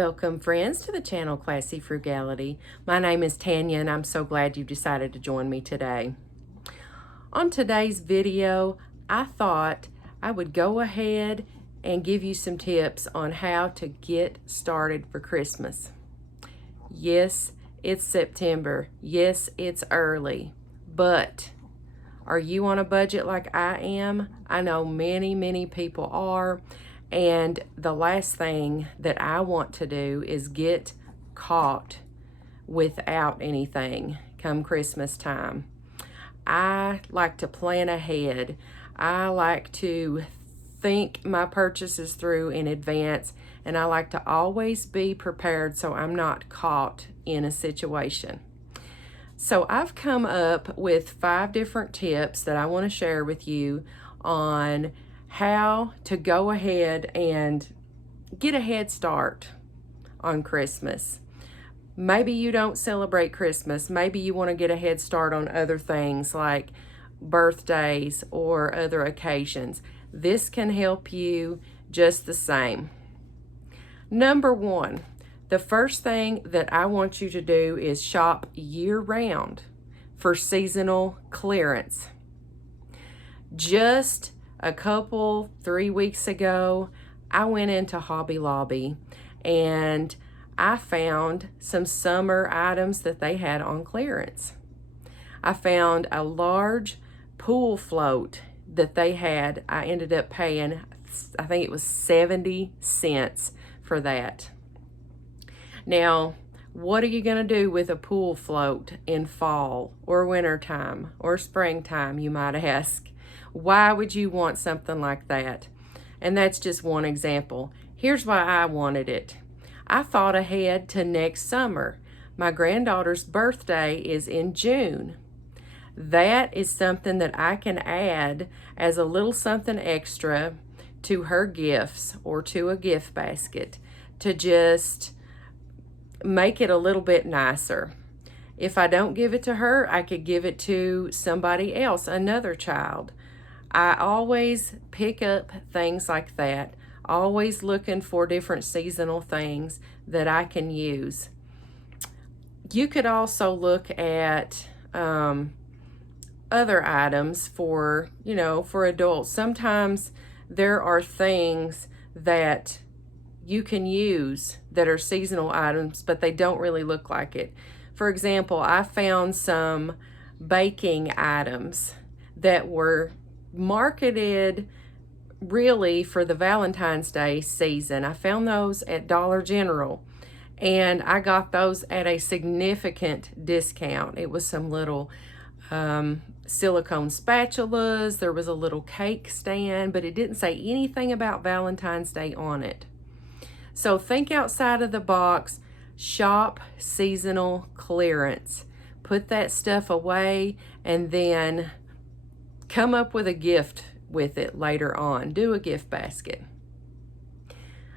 Welcome, friends, to the channel Classy Frugality. My name is Tanya, and I'm so glad you decided to join me today. On today's video, I thought I would go ahead and give you some tips on how to get started for Christmas. Yes, it's September. Yes, it's early, but are you on a budget like I am? I know many people are. And the last thing that I want to do is get caught without anything come Christmas time. I like to plan ahead. I like to think my purchases through in advance, and I like to always be prepared so I'm not caught in a situation. So I've come up with 5 different tips that I want to share with you on how to go ahead and get a head start on Christmas. Maybe you don't celebrate Christmas. Maybe you want to get a head start on other things like birthdays or other occasions. This can help you just the same. Number 1, the first thing that I want you to do is shop year-round for seasonal clearance. Just a couple, 3 weeks ago, I went into Hobby Lobby and I found some summer items that they had on clearance. I found a large pool float that they had. I ended up paying, I think it was 70 cents for that. Now, what are you going to do with a pool float in fall or wintertime or springtime, you might ask? Why would you want something like that? And that's just one example. Here's why I wanted it. I thought ahead to next summer. My granddaughter's birthday is in June. That is something that I can add as a little something extra to her gifts or to a gift basket to just make it a little bit nicer. If I don't give it to her, I could give it to somebody else, another child. I always pick up things like that, always looking for different seasonal things that I can use. You could also look at other items for adults. Sometimes there are things that you can use that are seasonal items, but they don't really look like it. For example, I found some baking items that were marketed really for the Valentine's Day season. I found those at Dollar General, and I got those at a significant discount. It was some little silicone spatulas. There was a little cake stand, but it didn't say anything about Valentine's Day on it. So think outside of the box, shop seasonal clearance. Put that stuff away and then come up with a gift with it later on. Do a gift basket.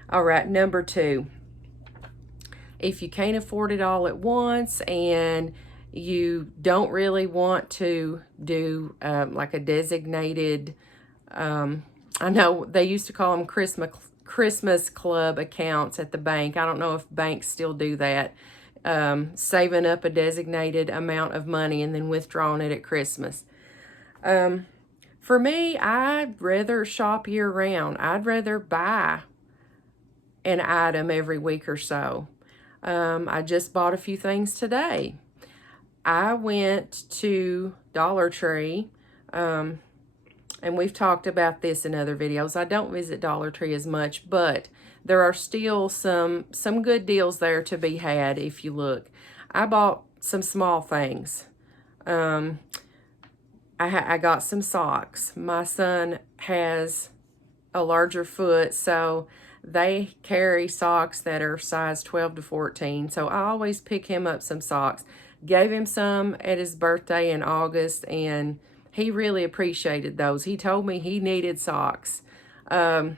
All right, number 2. If you can't afford it all at once and you don't really want to do like a designated, I know they used to call them Christmas club accounts at the bank. I don't know if banks still do that. Saving up a designated amount of money and then withdrawing it at Christmas. For me, I'd rather shop year-round. I'd rather buy an item every week or so. I just bought a few things today. I went to Dollar Tree, and we've talked about this in other videos. I don't visit Dollar Tree as much, but there are still some good deals there to be had if you look. I bought some small things. I got some socks. My son has a larger foot, so they carry socks that are size 12 to 14. So I always pick him up some socks. Gave him some at his birthday in August, and he really appreciated those. He told me he needed socks. But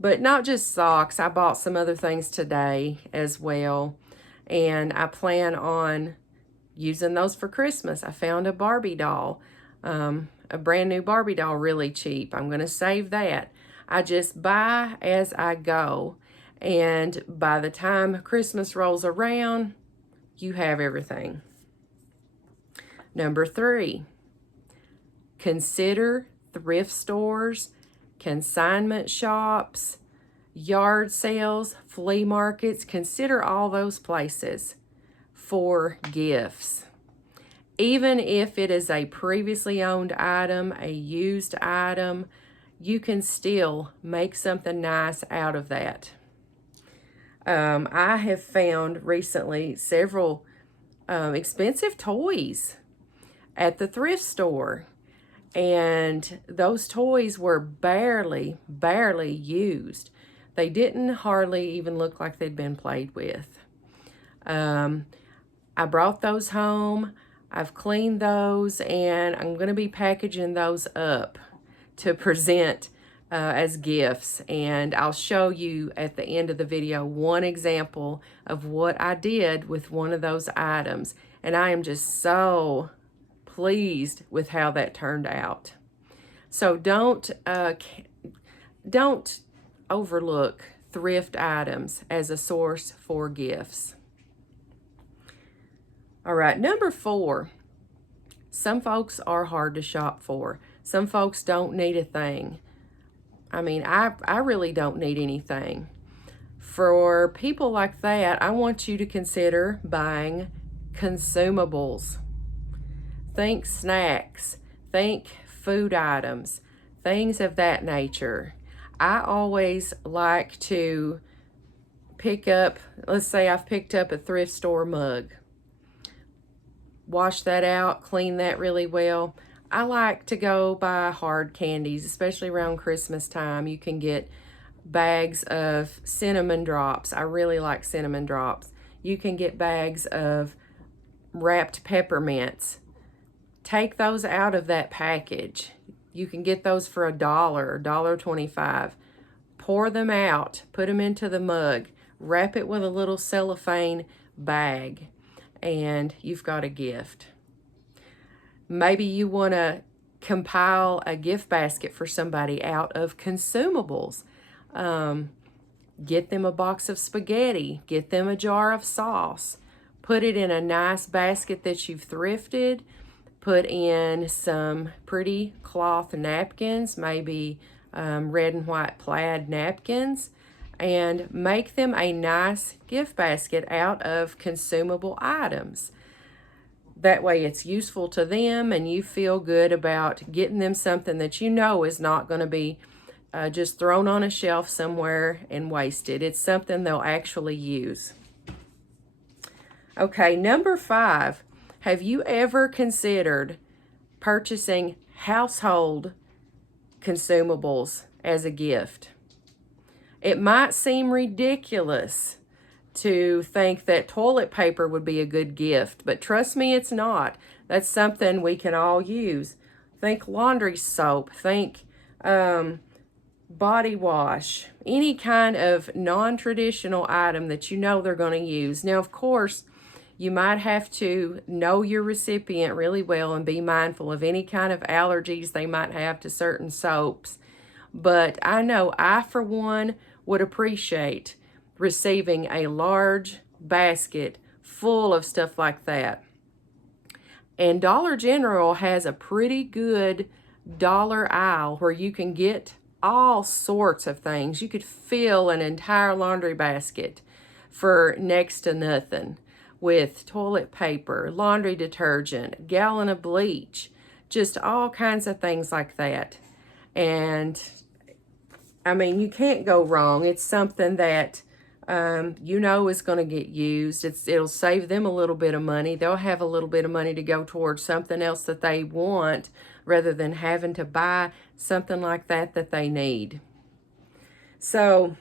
not just socks. I bought some other things today as well, and I plan on using those for Christmas. I found a Barbie doll. A brand new Barbie doll really cheap. I'm going to save that. I just buy as I go, And by the time Christmas rolls around, you have everything. Number 3, consider thrift stores, consignment shops, yard sales, flea markets. Consider all those places for gifts. Even if it is a previously owned item, a used item, you can still make something nice out of that. I have found recently several expensive toys at the thrift store, and those toys were barely used. They didn't hardly even look like they'd been played with. I brought those home. I've cleaned those, and I'm going to be packaging those up to present as gifts. And I'll show you at the end of the video one example of what I did with one of those items. And I am just so pleased with how that turned out. So don't overlook thrift items as a source for gifts. All right, number 4, some folks are hard to shop for. Some folks don't need a thing. I mean, I really don't need anything. For people like that, I want you to consider buying consumables. Think snacks, think food items, things of that nature. I always like to pick up, let's say I've picked up a thrift store mug. Wash that out, clean that really well. I like to go buy hard candies, especially around Christmas time. You can get bags of cinnamon drops. I really like cinnamon drops. You can get bags of wrapped peppermints. Take those out of that package. You can get those for $1, $1.25. Pour them out, put them into the mug, wrap it with a little cellophane bag, and you've got a gift. Maybe you want to compile a gift basket for somebody out of consumables. Get them a box of spaghetti, get them a jar of sauce, put it in a nice basket that you've thrifted, put in some pretty cloth napkins, maybe red and white plaid napkins, and make them a nice gift basket out of consumable items. That way it's useful to them, and you feel good about getting them something that you know is not going to be just thrown on a shelf somewhere and wasted. It's something they'll actually use. Okay, number 5. Have you ever considered purchasing household consumables as a gift? It might seem ridiculous to think that toilet paper would be a good gift, but trust me, it's not. That's something we can all use. Think laundry soap, think body wash, any kind of non-traditional item that you know they're going to use. Now, of course, you might have to know your recipient really well and be mindful of any kind of allergies they might have to certain soaps. But I know I, for one, would appreciate receiving a large basket full of stuff like that. And Dollar General has a pretty good dollar aisle where you can get all sorts of things. You could fill an entire laundry basket for next to nothing, with toilet paper, laundry detergent, a gallon of bleach, just all kinds of things like that. And I mean, you can't go wrong. It's something that you know is going to get used. It'll save them a little bit of money. They'll have a little bit of money to go towards something else that they want, rather than having to buy something like that they need. So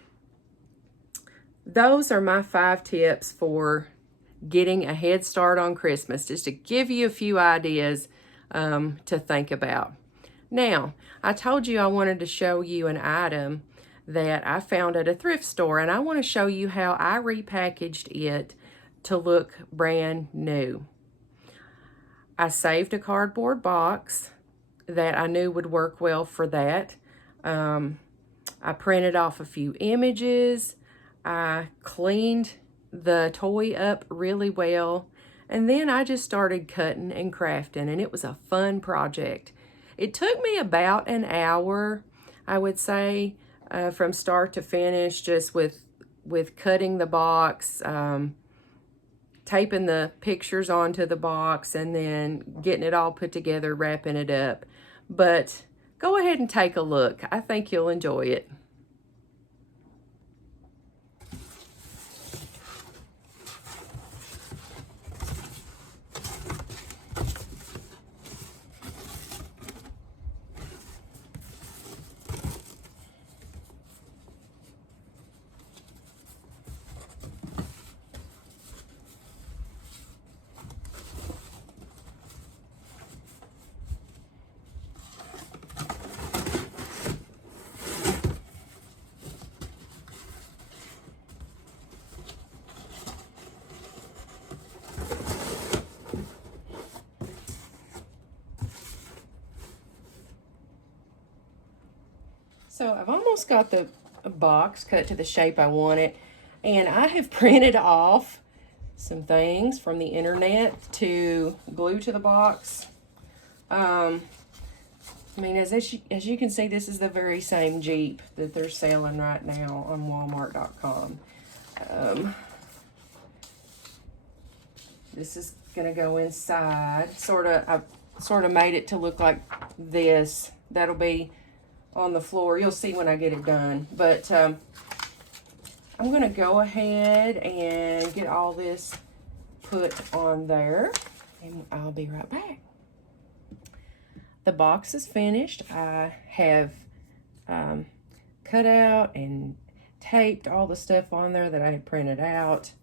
those are my 5 tips for getting a head start on Christmas, just to give you a few ideas to think about. Now, I told you I wanted to show you an item that I found at a thrift store, and I want to show you how I repackaged it to look brand new. I saved a cardboard box that I knew would work well for that. I printed off a few images. I cleaned the toy up really well, and then I just started cutting and crafting, and it was a fun project. It took me about an hour, I would say, from start to finish, just with cutting the box, taping the pictures onto the box, and then getting it all put together, wrapping it up. But go ahead and take a look. I think you'll enjoy it. So I've almost got the box cut to the shape I want it, and I have printed off some things from the internet to glue to the box. I mean, as you can see, this is the very same Jeep that they're selling right now on Walmart.com. This is gonna go inside. I sort of made it to look like this. That'll be on the floor. You'll see when I get it done. But I'm gonna go ahead and get all this put on there, and I'll be right back. The box is finished. I have cut out and taped all the stuff on there that I had printed out.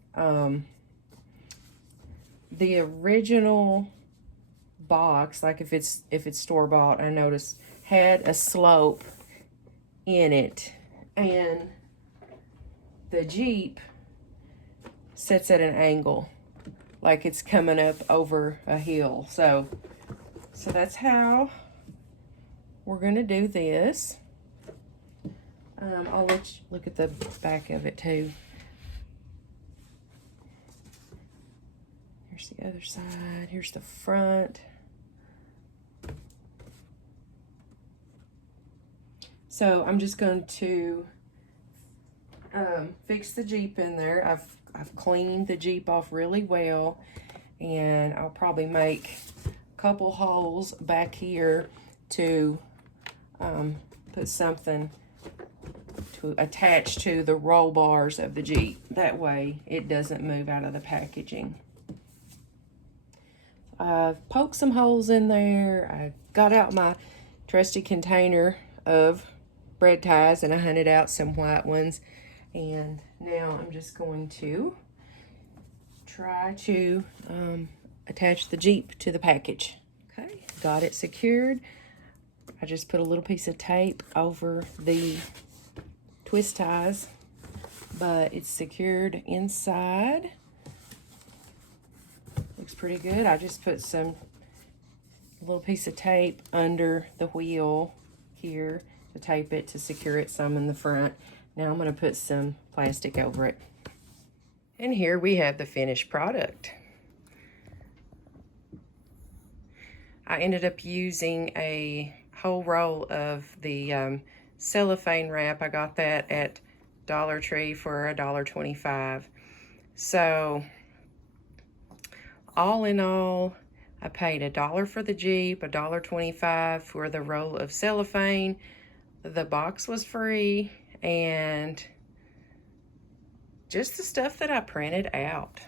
The original box, like if it's store-bought, I noticed had a slope in it, and the Jeep sits at an angle, like it's coming up over a hill. So that's how we're gonna do this. I'll let you look at the back of it too. Here's the other side, here's the front. So I'm just going to fix the Jeep in there. I've cleaned the Jeep off really well, and I'll probably make a couple holes back here to put something to attach to the roll bars of the Jeep. That way it doesn't move out of the packaging. I've poked some holes in there. I got out my trusty container of bread ties, and I hunted out some white ones, and now I'm just going to try to attach the Jeep to the package. Okay, got it secured. I just put a little piece of tape over the twist ties, but it's secured inside. Looks pretty good. I just put a little piece of tape under the wheel here to tape it, to secure it some in the front. Now I'm going to put some plastic over it. And here we have the finished product. I ended up using a whole roll of the cellophane wrap. I got that at Dollar Tree for $1.25. So all in all, I paid $1 for the Jeep, $1.25 for the roll of cellophane. The box was free, and just the stuff that I printed out.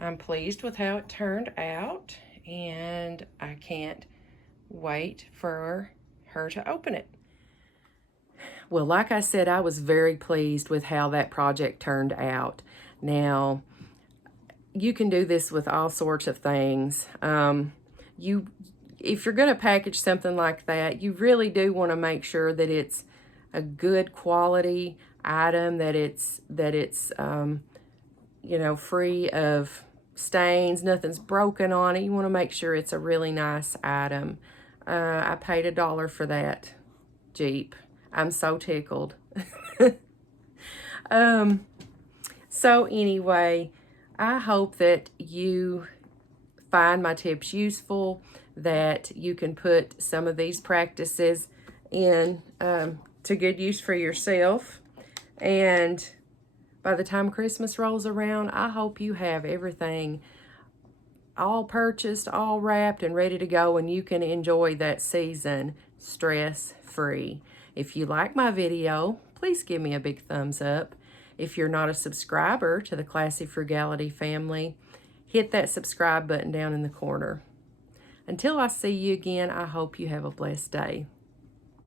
I'm pleased with how it turned out, and I can't wait for her to open it. Well, like I said, I was very pleased with how that project turned out. Now, you can do this with all sorts of things. If you're going to package something like that, you really do want to make sure that it's a good quality item, that it's you know, free of stains, nothing's broken on it. You want to make sure it's a really nice item. I paid $1 for that Jeep. I'm so tickled. So anyway, I hope that you find my tips useful, that you can put some of these practices in to good use for yourself. And by the time Christmas rolls around, I hope you have everything all purchased, all wrapped, and ready to go, and you can enjoy that season stress-free. If you like my video, please give me a big thumbs up. If you're not a subscriber to the Classy Frugality family, hit that subscribe button down in the corner. Until I see you again, I hope you have a blessed day.